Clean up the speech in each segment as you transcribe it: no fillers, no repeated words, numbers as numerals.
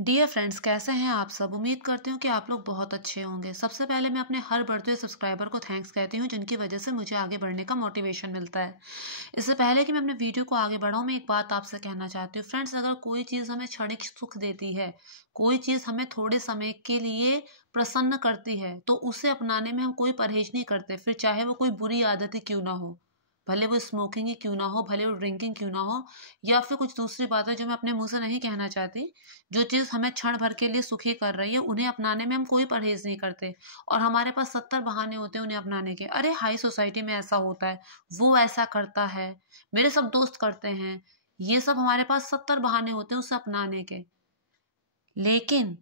Dear friends, कैसे हैं आप सब। उम्मीद करती हूँ कि आप लोग बहुत अच्छे होंगे। सबसे पहले मैं अपने हर बढ़ते हुए सब्सक्राइबर को थैंक्स कहती हूँ, जिनकी वजह से मुझे आगे बढ़ने का मोटिवेशन मिलता है। इससे पहले कि मैं अपने वीडियो को आगे बढ़ाऊँ, मैं एक बात आपसे कहना चाहती हूँ। फ्रेंड्स, अगर कोई चीज़ हमें क्षणिक सुख देती है, कोई चीज़ हमें थोड़े समय के लिए प्रसन्न करती है, तो उसे अपनाने में हम कोई परहेज नहीं करते, फिर चाहे वो कोई बुरी आदत ही क्यों ना हो। भले वो स्मोकिंग ही क्यों ना हो, भले वो ड्रिंकिंग क्यों ना हो, या फिर कुछ दूसरी बातें जो मैं अपने मुंह से नहीं कहना चाहती। जो चीज़ हमें क्षण भर के लिए सुखी कर रही है, उन्हें अपनाने में हम कोई परहेज नहीं करते। और हमारे पास 70 बहाने होते हैं उन्हें अपनाने के। अरे, हाई सोसाइटी में ऐसा होता है, वो ऐसा करता है, मेरे सब दोस्त करते हैं। ये सब हमारे पास 70 बहाने होते हैं उसे अपनाने के। लेकिन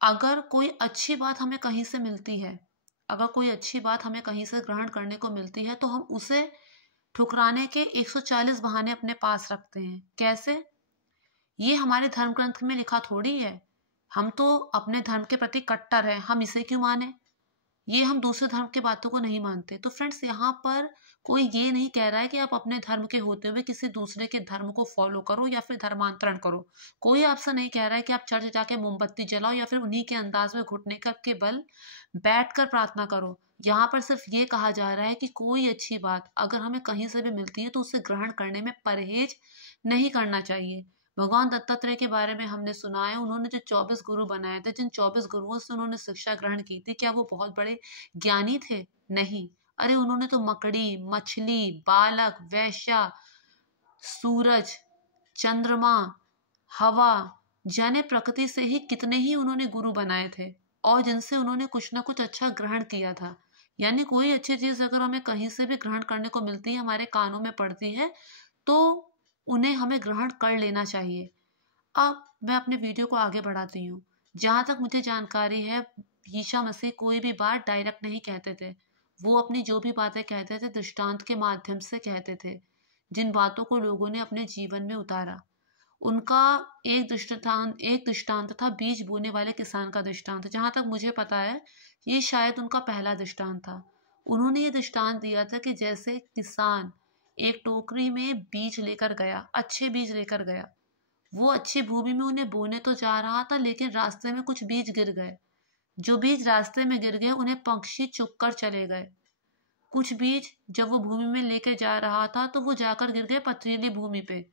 अगर कोई अच्छी बात हमें कहीं से मिलती है, अगर कोई अच्छी बात हमें कहीं से ग्रहण करने को मिलती है, तो हम उसे ठुकराने के 140 बहाने अपने पास रखते हैं। कैसे? ये हमारे धर्म ग्रंथ में लिखा थोड़ी है। हम तो अपने धर्म के प्रति कट्टर हैं, हम इसे क्यों माने। ये हम दूसरे धर्म के बातों को नहीं मानते। तो फ्रेंड्स, यहाँ पर कोई ये नहीं कह रहा है कि आप अपने धर्म के होते हुए किसी दूसरे के धर्म को फॉलो करो या फिर धर्मांतरण करो। कोई आपसे नहीं कह रहा है कि आप चर्च जाके मोमबत्ती जलाओ या फिर उन्हीं के अंदाज में घुटने के बल बैठकर प्रार्थना करो। यहाँ पर सिर्फ ये कहा जा रहा है कि कोई अच्छी बात अगर हमें कहीं से भी मिलती है, तो उसे ग्रहण करने में परहेज नहीं करना चाहिए। भगवान दत्तात्रेय के बारे में हमने सुना है, उन्होंने जो 24 गुरु बनाए थे, जिन 24 गुरुओं से उन्होंने शिक्षा ग्रहण की थी, क्या वो बहुत बड़े ज्ञानी थे? नहीं। अरे, उन्होंने तो मकड़ी, मछली, बालक, वैश्या, सूरज, चंद्रमा, हवा, जाने प्रकृति से ही कितने ही उन्होंने गुरु बनाए थे, और जिनसे उन्होंने कुछ ना कुछ अच्छा ग्रहण किया था। यानी कोई अच्छी चीज अगर हमें कहीं से भी ग्रहण करने को मिलती है, हमारे कानों में पड़ती है, तो उन्हें हमें ग्रहण कर लेना चाहिए। अब मैं अपने वीडियो को आगे बढ़ाती हूँ। जहाँ तक मुझे जानकारी है, ईसा मसीह कोई भी बात डायरेक्ट नहीं कहते थे। वो अपनी जो भी बातें कहते थे, दृष्टांत के माध्यम से कहते थे, जिन बातों को लोगों ने अपने जीवन में उतारा। उनका एक दृष्टांत था, बीज बोने वाले किसान का दृष्टांत। जहाँ तक मुझे पता है, ये शायद उनका पहला दृष्टांत था। उन्होंने ये दृष्टांत दिया था कि जैसे किसान एक टोकरी में बीज लेकर गया, अच्छे बीज लेकर गया। वो अच्छी भूमि में उन्हें बोने तो जा रहा था, लेकिन रास्ते में कुछ बीज गिर गए। जो बीज रास्ते में गिर गए, उन्हें पक्षी चुग कर चले गए। कुछ बीज जब वो भूमि में लेके जा रहा था, तो वो जाकर गिर गए पथरीली भूमि पे।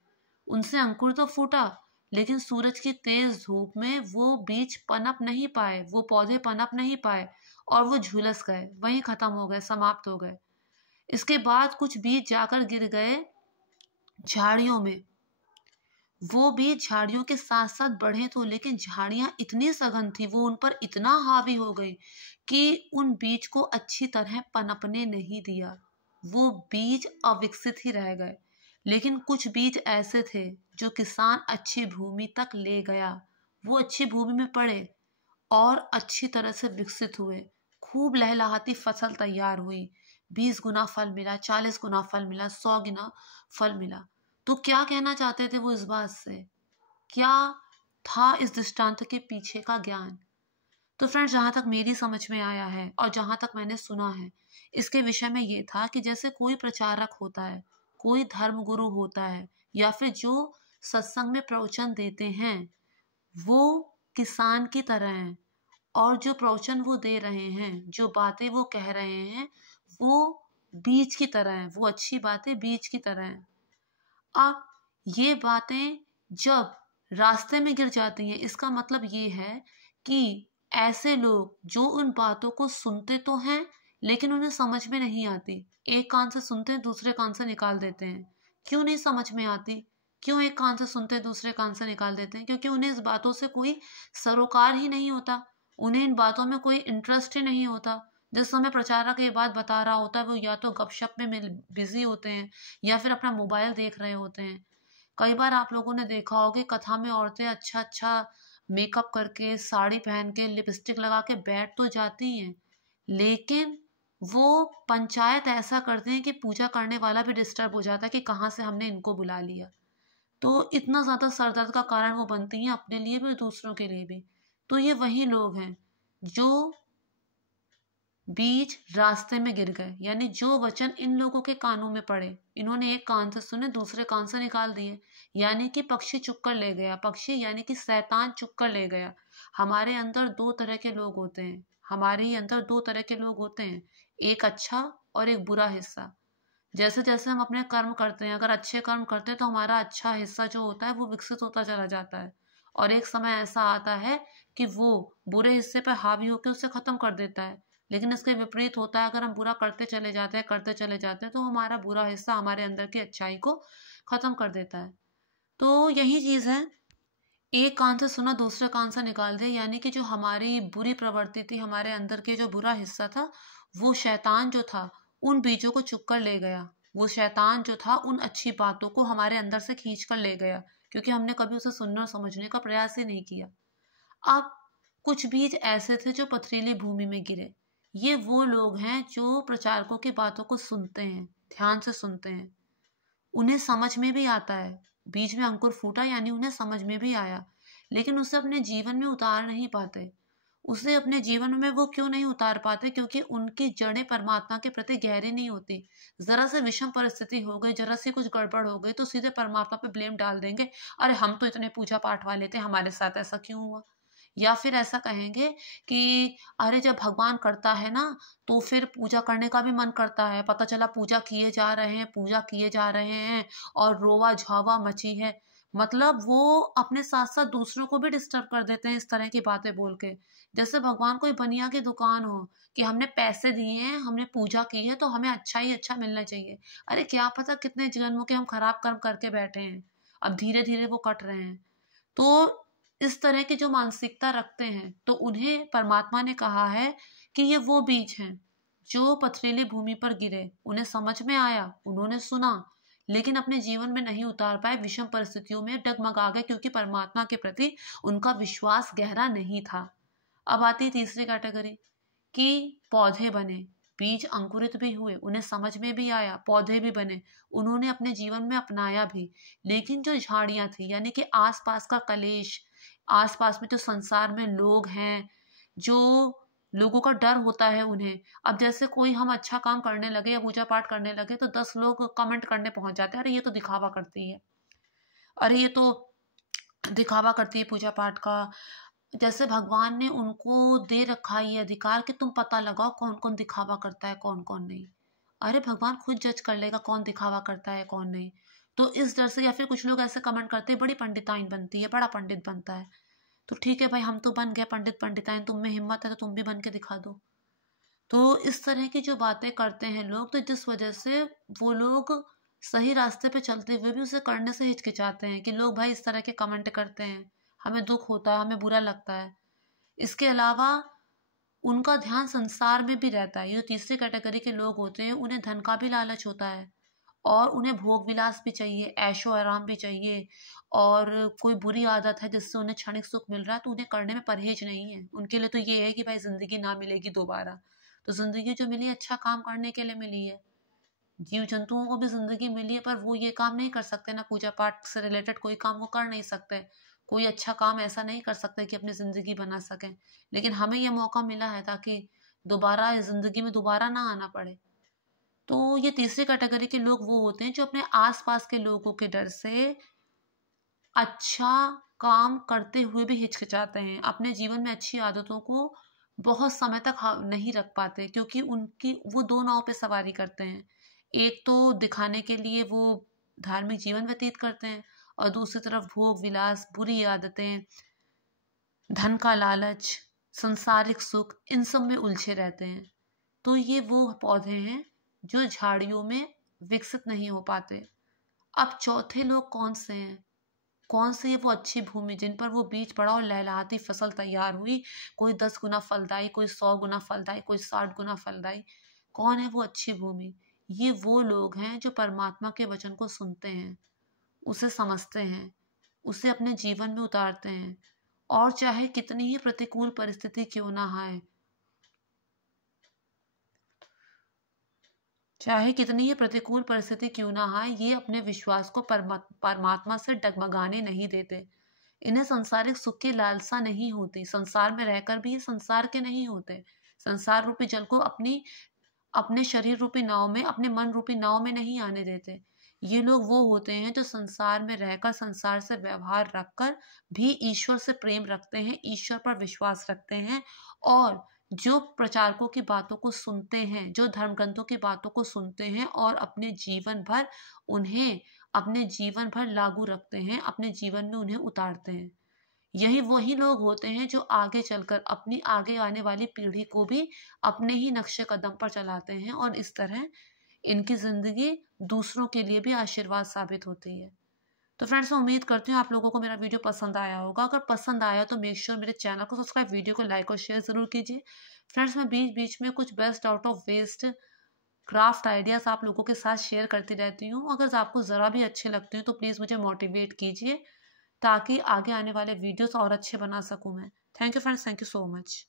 उनसे अंकुर तो फूटा, लेकिन सूरज की तेज धूप में वो बीज पनप नहीं पाए, वो पौधे पनप नहीं पाए, और वो झुलस गए, वहीं खत्म हो गए, समाप्त हो गए। इसके बाद कुछ बीज जाकर गिर गए झाड़ियों में। वो भी झाड़ियों के साथ साथ बढ़े तो, लेकिन झाड़ियां इतनी सघन थी, वो उन पर इतना हावी हो गई कि उन बीज को अच्छी तरह पनपने नहीं दिया। वो बीज अविकसित ही रह गए। लेकिन कुछ बीज ऐसे थे जो किसान अच्छी भूमि तक ले गया। वो अच्छी भूमि में पड़े और अच्छी तरह से विकसित हुए। खूब लहलहाती फसल तैयार हुई। 20 गुना फल मिला, 40 गुना फल मिला, 100 गुना फल मिला। तो क्या कहना चाहते थे वो इस बात से? क्या था इस दृष्टांत के पीछे का ज्ञान? तो फ्रेंड्स, जहाँ तक मेरी समझ में आया है और जहाँ तक मैंने सुना है, इसके विषय में ये था कि जैसे कोई प्रचारक होता है, कोई धर्म गुरु होता है, या फिर जो सत्संग में प्रवचन देते हैं, वो किसान की तरह हैं। और जो प्रवचन वो दे रहे हैं, जो बातें वो कह रहे हैं, वो बीज की तरह हैं। वो अच्छी बातें बीज की तरह हैं। अब ये बातें जब रास्ते में गिर जाती हैं, इसका मतलब ये है कि ऐसे लोग जो उन बातों को सुनते तो हैं, लेकिन उन्हें समझ में नहीं आती। एक कान से सुनते हैं, दूसरे कान से निकाल देते हैं। क्यों नहीं समझ में आती? क्यों एक कान से सुनते हैं, दूसरे कान से निकाल देते हैं? क्योंकि उन्हें इस बातों से कोई सरोकार ही नहीं होता। उन्हें इन बातों में कोई इंटरेस्ट ही नहीं होता। जिस समय प्रचारक ये बात बता रहा होता है, वो या तो गपशप में बिजी होते हैं, या फिर अपना मोबाइल देख रहे होते हैं। कई बार आप लोगों ने देखा होगा, कथा में औरतें अच्छा अच्छा मेकअप करके, साड़ी पहन के, लिपस्टिक लगा के बैठ तो जाती हैं, लेकिन वो पंचायत ऐसा करते हैं कि पूजा करने वाला भी डिस्टर्ब हो जाता है कि कहाँ से हमने इनको बुला लिया। तो इतना ज़्यादा सरदर्द का कारण वो बनती हैं, अपने लिए भी और दूसरों के लिए भी। तो ये वही लोग हैं जो बीज रास्ते में गिर गए, यानी जो वचन इन लोगों के कानों में पड़े, इन्होंने एक कान से सुने, दूसरे कान से निकाल दिए। यानी कि पक्षी चुग कर ले गया, पक्षी यानी कि शैतान चुग कर ले गया। हमारे अंदर दो तरह के लोग होते हैं, हमारे ही अंदर दो तरह के लोग होते हैं, एक अच्छा और एक बुरा हिस्सा। जैसे जैसे हम अपने कर्म करते हैं, अगर अच्छे कर्म करते हैं तो हमारा अच्छा हिस्सा जो होता है वो विकसित होता चला जाता है, और एक समय ऐसा आता है कि वो बुरे हिस्से पर हावी होकर उसे खत्म कर देता है। लेकिन इसके विपरीत होता है, अगर हम बुरा करते चले जाते हैं, करते चले जाते हैं, तो हमारा बुरा हिस्सा हमारे अंदर की अच्छाई को खत्म कर देता है। तो यही चीज है, एक कान से सुना दूसरे कान से निकाल दिया, यानी कि जो हमारी बुरी प्रवृत्ति थी, हमारे अंदर के जो बुरा हिस्सा था, वो शैतान जो था उन बीजों को चुग कर ले गया। वो शैतान जो था उन अच्छी बातों को हमारे अंदर से खींच कर ले गया, क्योंकि हमने कभी उसे सुनने और समझने का प्रयास ही नहीं किया। अब कुछ बीज ऐसे थे जो पथरीली भूमि में गिरे। ये वो लोग हैं जो प्रचारकों की बातों को सुनते हैं, ध्यान से सुनते हैं, उन्हें समझ में भी आता है, बीज में अंकुर फूटा यानी उन्हें समझ में भी आया, लेकिन उसे अपने जीवन में उतार नहीं पाते। उसे अपने जीवन में वो क्यों नहीं उतार पाते? क्योंकि उनकी जड़ें परमात्मा के प्रति गहरी नहीं होती। जरा से विषम परिस्थिति हो गई, जरा सी कुछ गड़बड़ हो गई तो सीधे परमात्मा पे ब्लेम डाल देंगे, अरे हम तो इतने पूजा पाठ वाले थे, हमारे साथ ऐसा क्यों हुआ। या फिर ऐसा कहेंगे कि अरे जब भगवान करता है ना तो फिर पूजा करने का भी मन करता है, पता चला पूजा किए जा रहे हैं, पूजा किए जा रहे हैं और रोवा झावा मची है। मतलब वो अपने साथ साथ दूसरों को भी डिस्टर्ब कर देते हैं इस तरह की बातें बोल के। जैसे भगवान कोई बनिया की दुकान हो कि हमने पैसे दिए हैं, हमने पूजा की है तो हमें अच्छा ही अच्छा मिलना चाहिए। अरे क्या पता कितने जन्मों के हम खराब कर्म करके बैठे हैं, अब धीरे धीरे वो कट रहे हैं। तो इस तरह की जो मानसिकता रखते हैं, तो उन्हें परमात्मा ने कहा है कि ये वो बीज हैं जो पथरीली भूमि पर गिरे, उन्हें समझ में आया, उन्होंने सुना, लेकिन अपने जीवन में नहीं उतार पाए, विषम परिस्थितियों में डगमगा गए, क्योंकि परमात्मा के प्रति उनका विश्वास गहरा नहीं था। अब आती है तीसरी कैटेगरी कि पौधे बने, बीज अंकुरित भी हुए, उन्हें समझ में भी आया, पौधे भी बने, उन्होंने अपने जीवन में अपनाया भी। लेकिन जो झाड़ियां थी, यानी कि आसपास का कलेश, आसपास में जो संसार में लोग हैं, जो लोगों का डर होता है उन्हें, अब जैसे कोई हम अच्छा काम करने लगे या पूजा पाठ करने लगे तो 10 लोग कमेंट करने पहुंच जाते हैं, अरे ये तो दिखावा करती है, अरे ये तो दिखावा करती है पूजा पाठ का। जैसे भगवान ने उनको दे रखा है ये अधिकार कि तुम पता लगाओ कौन कौन दिखावा करता है, कौन कौन नहीं। अरे भगवान खुद जज कर लेगा कौन दिखावा करता है कौन नहीं। तो इस डर से, या फिर कुछ लोग ऐसे कमेंट करते हैं बड़ी पंडिताइन बनती है, बड़ा पंडित बनता है, तो ठीक है भाई, हम तो बन गए पंडित पंडिताइन, तुम में हिम्मत है तो तुम भी बन के दिखा दो। तो इस तरह की जो बातें करते हैं लोग, तो जिस वजह से वो लोग सही रास्ते पे चलते हुए भी उसे करने से हिचकिचाते हैं कि लोग भाई इस तरह के कमेंट करते हैं, हमें दुख होता है, हमें बुरा लगता है। इसके अलावा उनका ध्यान संसार में भी रहता है। ये जो तीसरी कैटेगरी के लोग होते हैं उन्हें धन का भी लालच होता है, और उन्हें भोग विलास भी चाहिए, ऐशो आराम भी चाहिए, और कोई बुरी आदत है जिससे उन्हें क्षणिक सुख मिल रहा है तो उन्हें करने में परहेज नहीं है। उनके लिए तो ये है कि भाई जिंदगी ना मिलेगी दोबारा, तो जिंदगी जो मिली अच्छा काम करने के लिए मिली है। जीव जंतुओं को भी जिंदगी मिली है, पर वो ये काम नहीं कर सकते ना, पूजा पाठ से रिलेटेड कोई काम वो कर नहीं सकते, कोई अच्छा काम ऐसा नहीं कर सकते कि अपनी जिंदगी बना सकें। लेकिन हमें ये मौका मिला है ताकि दोबारा इस जिंदगी में दोबारा ना आना पड़े। तो ये तीसरी कैटेगरी के लोग वो होते हैं जो अपने आसपास के लोगों के डर से अच्छा काम करते हुए भी हिचकिचाते हैं, अपने जीवन में अच्छी आदतों को बहुत समय तक नहीं रख पाते, क्योंकि उनकी वो दो नाव पे सवारी करते हैं। एक तो दिखाने के लिए वो धार्मिक जीवन व्यतीत करते हैं, और दूसरी तरफ भोग विलास, बुरी आदतें, धन का लालच, संसारिक सुख, इन सब में उलझे रहते हैं। तो ये वो पौधे हैं जो झाड़ियों में विकसित नहीं हो पाते। अब चौथे लोग कौन से हैं? कौन सी है वो अच्छी भूमि जिन पर वो बीज पड़ा और लहलहाती फसल तैयार हुई, कोई 10 गुना फलदायी, कोई 100 गुना फलदायी, कोई 60 गुना फलदायी। कौन है वो अच्छी भूमि? ये वो लोग हैं जो परमात्मा के वचन को सुनते हैं, उसे समझते हैं, उसे अपने जीवन में उतारते हैं, और चाहे कितनी ही प्रतिकूल परिस्थिति क्यों ना आए, चाहे कितनी ही प्रतिकूल परिस्थिति क्यों ना आए, ये अपने विश्वास को परमात्मा से डगमगाने नहीं देते। इन्हें संसारिक सुख की लालसा नहीं होती, संसार में रहकर भी ये संसार के नहीं होते, संसार रूपी जल को अपने शरीर रूपी नाव में, अपने मन रूपी नाव में नहीं आने देते। ये लोग वो होते हैं जो संसार में रहकर, संसार से व्यवहार रखकर भी ईश्वर से प्रेम रखते हैं, ईश्वर पर विश्वास रखते हैं, और जो प्रचारकों की बातों को सुनते हैं, जो धर्म ग्रंथों की बातों को सुनते हैं और अपने जीवन भर लागू रखते हैं, अपने जीवन में उन्हें उतारते हैं। यही वही लोग होते हैं जो आगे चलकर अपनी आगे आने वाली पीढ़ी को भी अपने ही नक्शे कदम पर चलाते हैं, और इस तरह इनकी ज़िंदगी दूसरों के लिए भी आशीर्वाद साबित होती है। तो फ्रेंड्स, मैं उम्मीद करती हूँ आप लोगों को मेरा वीडियो पसंद आया होगा। अगर पसंद आया तो मेक श्योर मेरे चैनल को सब्सक्राइब, वीडियो को लाइक और शेयर ज़रूर कीजिए। फ्रेंड्स, मैं बीच बीच में कुछ best out of waste craft ideas आप लोगों के साथ शेयर करती रहती हूँ। अगर आपको ज़रा भी अच्छे लगते हैं तो प्लीज़ मुझे मोटिवेट कीजिए, ताकि आगे आने वाले वीडियोस और अच्छे बना सकूँ मैं। Thank you friends, thank you so much.